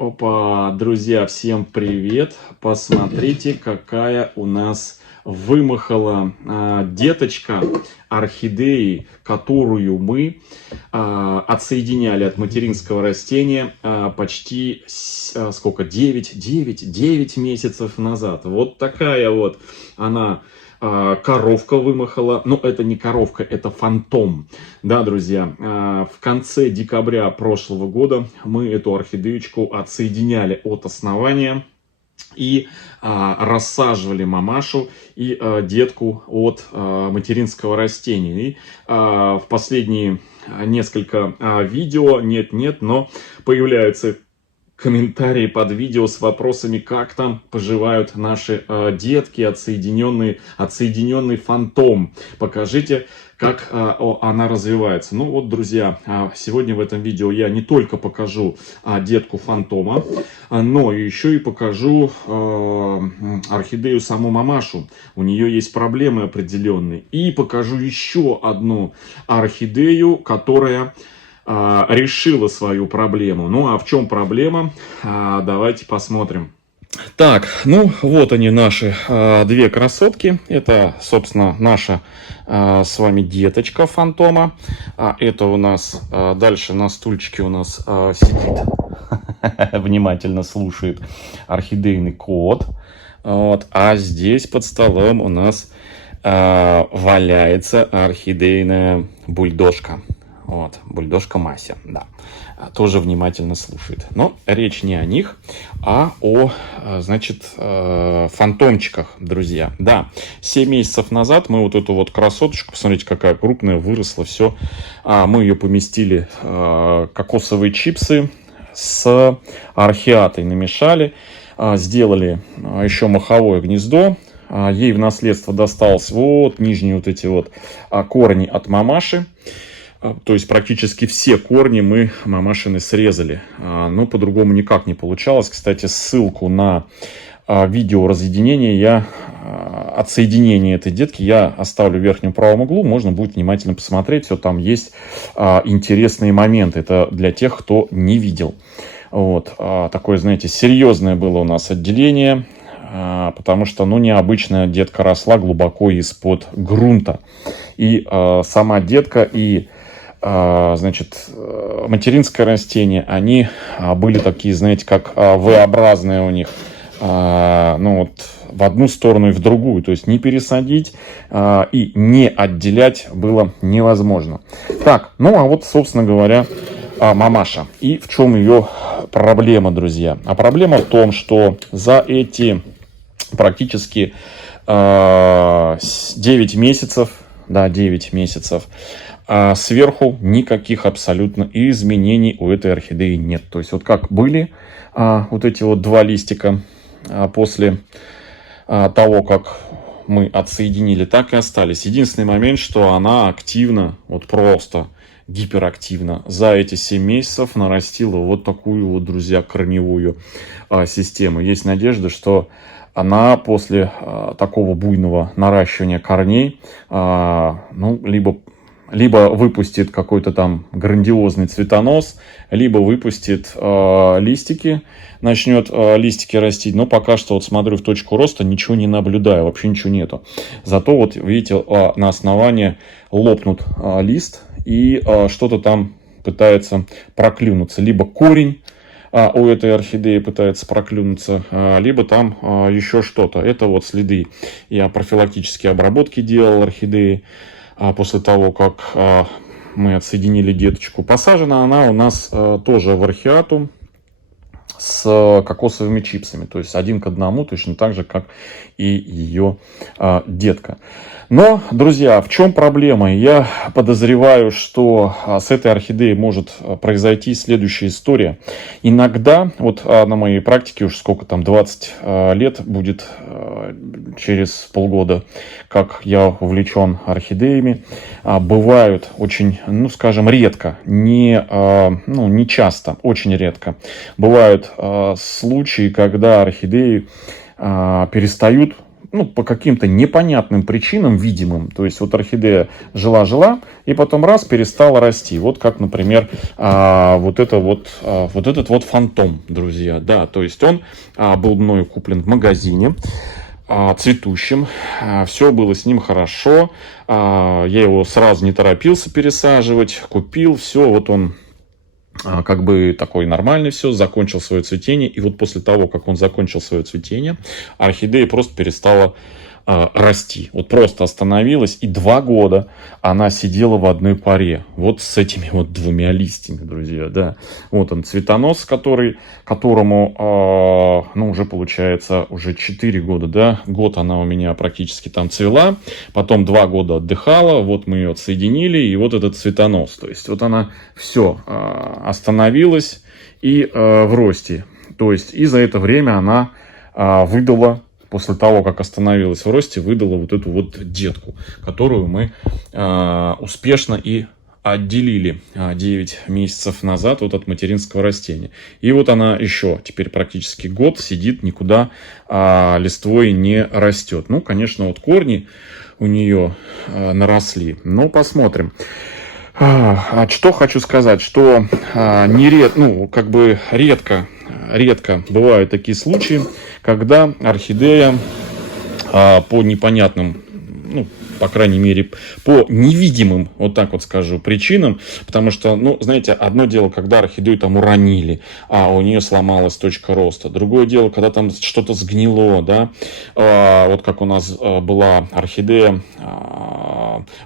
Опа, друзья, всем привет! Посмотрите, какая у нас вымахала деточка орхидеи, которую мы отсоединяли от материнского растения почти сколько? 9 месяцев назад. Вот такая вот она. Коровка вымахала, но это не коровка, это фантом. Да, друзья, в конце декабря прошлого года мы эту орхидеечку отсоединяли от основания и рассаживали мамашу и детку от материнского растения. И в последние несколько видео, но появляются комментарии под видео с вопросами, как там поживают наши детки, отсоединенный фантом. Покажите, как она развивается. Ну вот, друзья, сегодня в этом видео я не только покажу детку фантома, но еще и покажу орхидею саму мамашу. У нее есть проблемы определенные. И покажу еще одну орхидею, которая решила свою проблему. Ну, а в чем проблема? Давайте посмотрим. Так, ну, вот они наши две красотки. Это, собственно, наша с вами деточка фантома. Это у нас дальше на стульчике у нас сидит, внимательно слушает орхидейный кот. Вот. А здесь под столом у нас валяется орхидейная бульдожка. Вот, бульдожка Мася, да, тоже внимательно слушает. Но речь не о них, а о, значит, фантомчиках, друзья. Да, 7 месяцев назад мы вот эту вот красоточку, посмотрите, какая крупная, выросла, все. Мы ее поместили, кокосовые чипсы с орхиатой намешали, сделали еще моховое гнездо. Ей в наследство досталось вот нижние вот эти вот корни от мамаши. То есть практически все корни мы мамашины срезали. Но по-другому никак не получалось. Кстати, ссылку на видео разъединения отсоединения этой детки я оставлю в верхнем правом углу. Можно будет внимательно посмотреть. Все там есть интересные моменты. Это для тех, кто не видел. Вот. Такое, знаете, серьезное было у нас отделение. Потому что, необычная детка росла глубоко из-под грунта. И сама детка, и значит, материнское растение, они были такие, знаете, как V-образные у них, в одну сторону и в другую, то есть не пересадить и не отделять было невозможно. Так, а вот, собственно говоря, мамаша. И в чем ее проблема, друзья? А проблема в том, что за эти практически 9 месяцев, сверху никаких абсолютно изменений у этой орхидеи нет. То есть вот как были вот эти вот два листика после того, как мы отсоединили, так и остались. Единственный момент, что она активно, вот просто гиперактивно за эти 7 месяцев нарастила вот такую вот, друзья, корневую систему. Есть надежда, что она после такого буйного наращивания корней, либо выпустит какой-то там грандиозный цветонос, либо выпустит листики, начнет листики растить. Но пока что, вот смотрю в точку роста, ничего не наблюдаю, вообще ничего нету. Зато вот видите, на основании лопнут лист, и что-то там пытается проклюнуться. Либо корень у этой орхидеи пытается проклюнуться, либо там еще что-то. Это вот следы. Я профилактические обработки делал орхидеи после того, как мы отсоединили деточку. Посажена она у нас тоже в орхиату с кокосовыми чипсами. То есть 1 к 1, точно так же, как и ее детка. Но, друзья, в чем проблема? Я подозреваю, что с этой орхидеей может произойти следующая история. Иногда, вот на моей практике уже сколько там, 20 лет будет через полгода, как я увлечен орхидеями, бывают очень, скажем, редко, не часто, очень редко. Бывают случаи, когда орхидеи перестают ну, по каким-то непонятным причинам, видимым. То есть вот орхидея жила-жила, и потом раз перестала расти. Вот как, например, вот этот вот фантом, друзья. Да, то есть он был мною куплен в магазине, цветущим, все было с ним хорошо, я его сразу не торопился пересаживать, купил, все, вот он как бы такой нормальный, все, закончил свое цветение, и вот после того, как он закончил свое цветение, орхидея просто перестала расти. Вот просто остановилась, и 2 года она сидела в одной паре. Вот с этими вот 2 листьями, друзья, да. Вот он, цветонос, которому, ну, уже получается, уже 4 года, да. Год она у меня практически там цвела, потом 2 года отдыхала, вот мы ее отсоединили, и вот этот цветонос. То есть вот она все остановилась и в росте. То есть и за это время она выдала, после того, как остановилась в росте, выдала вот эту вот детку, которую мы успешно и отделили 9 месяцев назад вот от материнского растения. И вот она еще теперь практически год сидит, никуда листвой не растет. Ну, конечно, вот корни у нее наросли, но посмотрим. Что хочу сказать, что редко бывают такие случаи, когда орхидея по непонятным, ну, по крайней мере, по невидимым, вот так вот скажу, причинам, потому что, ну, знаете, одно дело, когда орхидею там уронили, а у нее сломалась точка роста. Другое дело, когда там что-то сгнило, да, вот как у нас была орхидея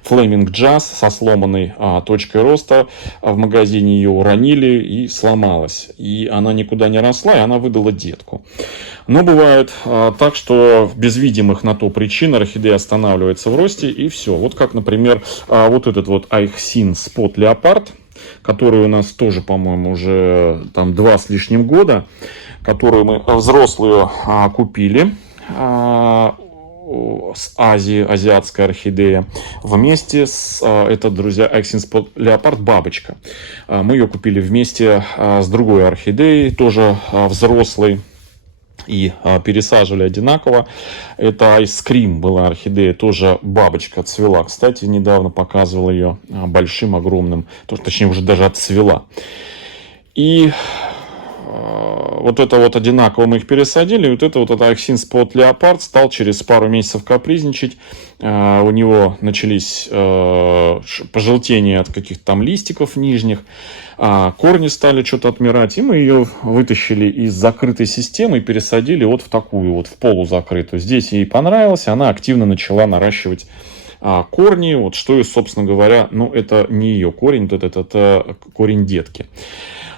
Flaming Jazz со сломанной точкой роста, в магазине ее уронили и сломалась. И она никуда не росла, и она выдала детку. Но бывает так, что без видимых на то причин орхидея останавливается в росте, и все. Вот как, например, вот этот вот Айхсин Spot Leopard, который у нас тоже, по-моему, уже там 2 с лишним года, которую мы взрослую купили с Азии, азиатская орхидея, вместе с, это, друзья, Айхсин Spot Leopard бабочка. Мы ее купили вместе с другой орхидеей, тоже взрослой, и пересаживали одинаково. Это Ice Cream была орхидея, тоже бабочка цвела. Кстати, недавно показывал ее большим, огромным, точнее уже даже отцвела. И вот это вот одинаково мы их пересадили. Вот это вот Айхсин Spot Leopard стал через пару месяцев капризничать. У него начались пожелтения от каких-то там листиков нижних. Корни стали что-то отмирать. И мы ее вытащили из закрытой системы и пересадили вот в такую вот, в полузакрытую. Здесь ей понравилось. Она активно начала наращивать корни. Вот что, собственно говоря, ну это не ее корень, это корень детки.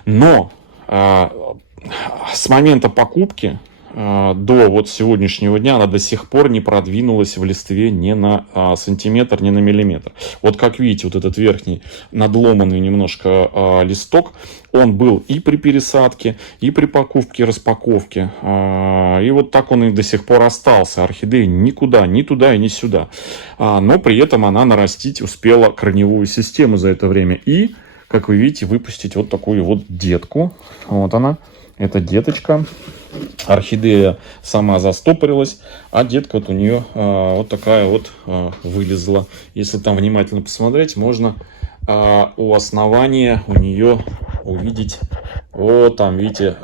Но с момента покупки до вот сегодняшнего дня она до сих пор не продвинулась в листве ни на сантиметр, ни на миллиметр. Вот как видите, вот этот верхний надломанный немножко листок, он был и при пересадке, и при покупке, распаковке. И вот так он и до сих пор остался. Орхидея никуда, ни туда и ни сюда. Но при этом она нарастить успела корневую систему за это время. И, как вы видите, выпустить вот такую вот детку. Вот она, эта деточка. Орхидея сама застопорилась, а детка вот у нее вот такая вот вылезла. Если там внимательно посмотреть, можно у основания у нее увидеть, вот там, видите,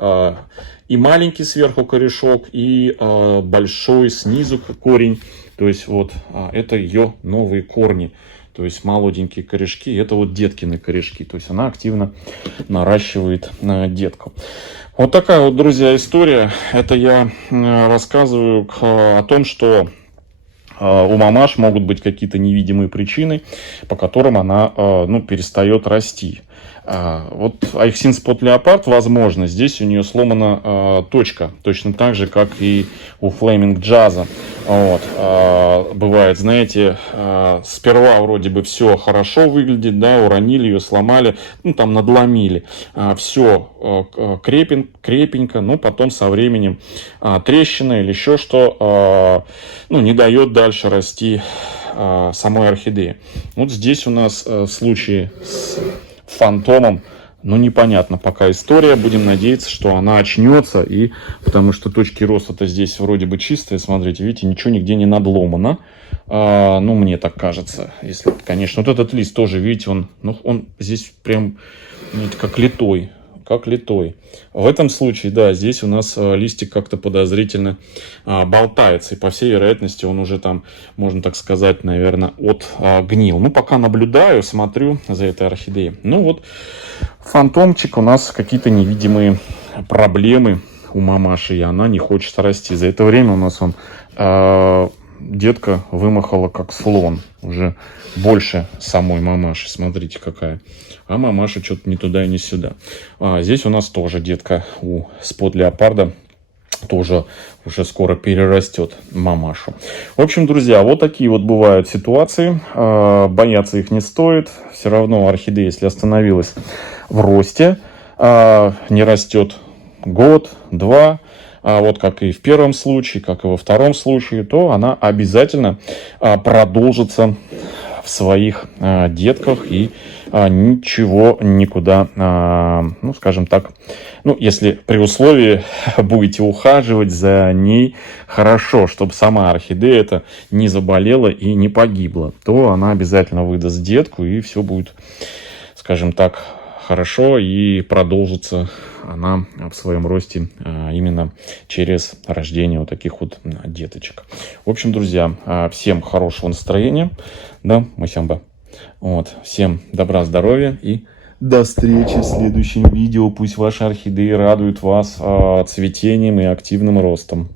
и маленький сверху корешок, и большой снизу корень. То есть вот это ее новые корни. То есть молоденькие корешки, это вот деткины корешки. То есть она активно наращивает детку. Вот такая вот, друзья, история. Это я рассказываю о том, что у мамаш могут быть какие-то невидимые причины, по которым она перестает расти. Вот Айхсин Spot Leopard, возможно, здесь у нее сломана точка, точно так же, как и у Flaming Jazz. Вот. Бывает, знаете, сперва вроде бы все хорошо выглядит, да, уронили ее, сломали, ну там надломили, все крепенько, но потом со временем трещина или еще что, не дает дальше расти самой орхидеи. Вот здесь у нас в случае с фантомом Ну, непонятно пока история. Будем надеяться, что она очнется. И потому что точки роста-то здесь вроде бы чистые. Смотрите, видите, ничего нигде не надломано. Ну, мне так кажется. Если, конечно, вот этот лист тоже, видите, он здесь прям, видите, как литой. Как литой. В этом случае, да, здесь у нас листик как-то подозрительно болтается. И по всей вероятности он уже там, можно так сказать, наверное, отгнил. Ну, пока наблюдаю, смотрю за этой орхидеей. Ну, вот фантомчик, у нас какие-то невидимые проблемы у мамаши, и она не хочет расти. За это время у нас детка вымахала как слон. Уже больше самой мамаши. Смотрите, какая. А мамаша что-то не туда и не сюда. Здесь у нас тоже детка у спот-леопарда. Тоже уже скоро перерастет мамашу. В общем, друзья, вот такие вот бывают ситуации. Бояться их не стоит. Все равно орхидея, если остановилась в росте, не растет год, два, вот как и в первом случае, как и во втором случае, то она обязательно продолжится в своих детках и ничего никуда, ну, скажем так, ну, если при условии будете ухаживать за ней хорошо, чтобы сама орхидея это не заболела и не погибла, то она обязательно выдаст детку, и все будет, скажем так, хорошо, и продолжится она в своем росте именно через рождение вот таких вот деточек. В общем, друзья, всем хорошего настроения, да, Масямба. Вот, всем добра, здоровья и до встречи в следующем видео. Пусть ваши орхидеи радуют вас цветением и активным ростом.